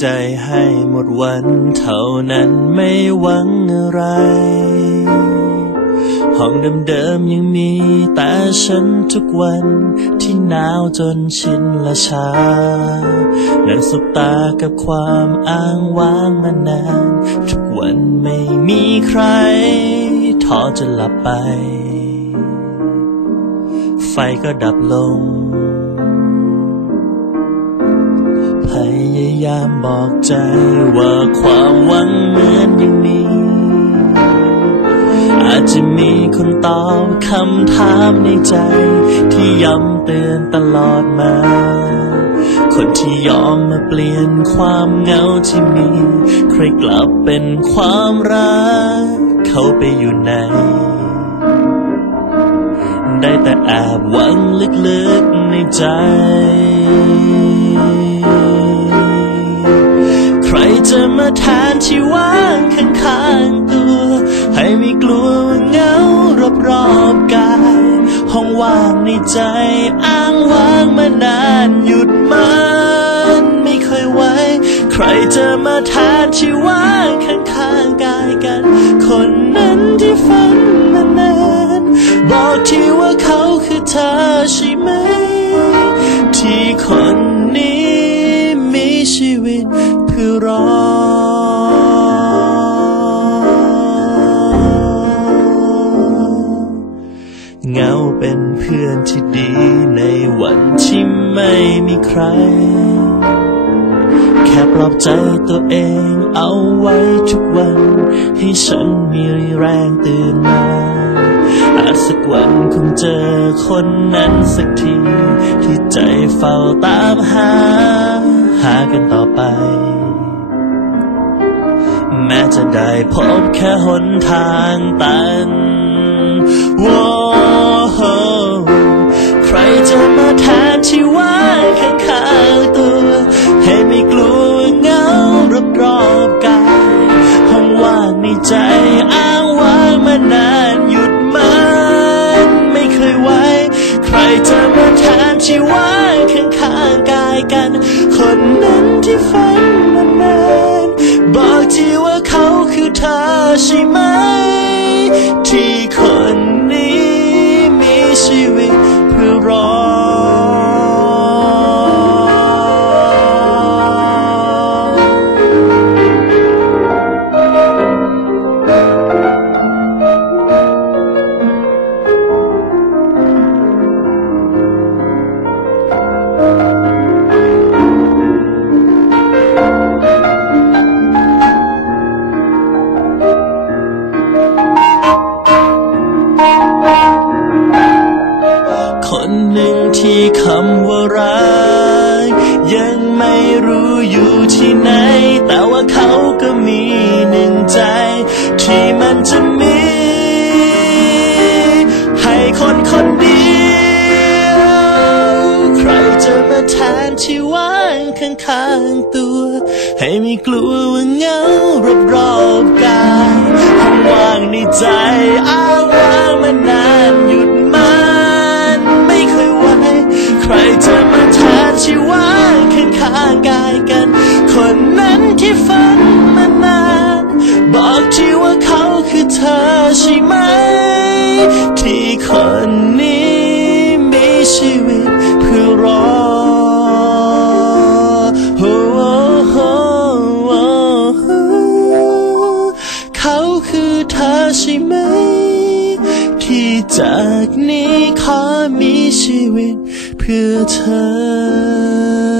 ใจให้หมดวันเท่านั้นไม่หวังอะไร ห้องเดิมๆยังมีแต่ฉันทุกวันที่หนาวจนชินละชา นั่งสบตากับความอ้างว้างมานาน ทุกวันไม่มีใคร ท้อจะหลับไป ไฟก็ดับลง ยายามบอกใจว่าความหวังเหมือนยังมี อาจจะมีคนตอบคำถามในใจ ที่ย้ำเตือนตลอดมา คนที่ยอมมาเปลี่ยนความเหงาที่มี ใครกลับเป็นความรัก เขาไปอยู่ไหนได้แต่แอบหวังลึกๆในใจ จะมาแทนที่ว่างข้างๆตัว ให้ไม่กลัวว่าเหงารอบๆกาย ห้องว่างในใจอ้างว้างมานานหยุดมันไม่เคยไหวใครจะมาแทนที่ว่างข้างๆกายกัน คนนั้นที่ฝันมานานบอกที่ว่าเขาคือเธอใช่ไหม ที่คนนี้มีชีวิตเพื่อรอ เงาเป็นเพื่อนที่ดีในวันที่ไม่มีใคร แค่ปลอบใจตัวเองเอาไว้ทุกวัน ให้ฉันมีแรงตื่นมาอาจสักวันคงเจอคนนั้นสักที ที่ใจเฝ้าตามหา หากันต่อไป แม้จะได้พบแค่หนทางตัน ว้าวใครจะมาแทนที่ คนนั้นที่ฝันมานานบอกทีว่าเขาคือเธอใช่ไหม ที่คนนี้ ที่คำว่ารัก ยังไม่รู้อยู่ที่ไหน แต่ว่าเขาก็มีหนึ่งใจ ที่มันจะมี ให้คนคนเดียว ใครจะมาแทนที่ว่างข้างๆตัว ให้ไม่กลัวว่าเหงารอบรอบๆกายห้องว่างในใจอ้างว้างมานานหยุ ธอใช่ไหม ที่คนนี้มีชีวิตเพื่อรอเขาคือเธอใช่ไหม ที่จากนี้ขอมีชีวิตเพื่อเธอ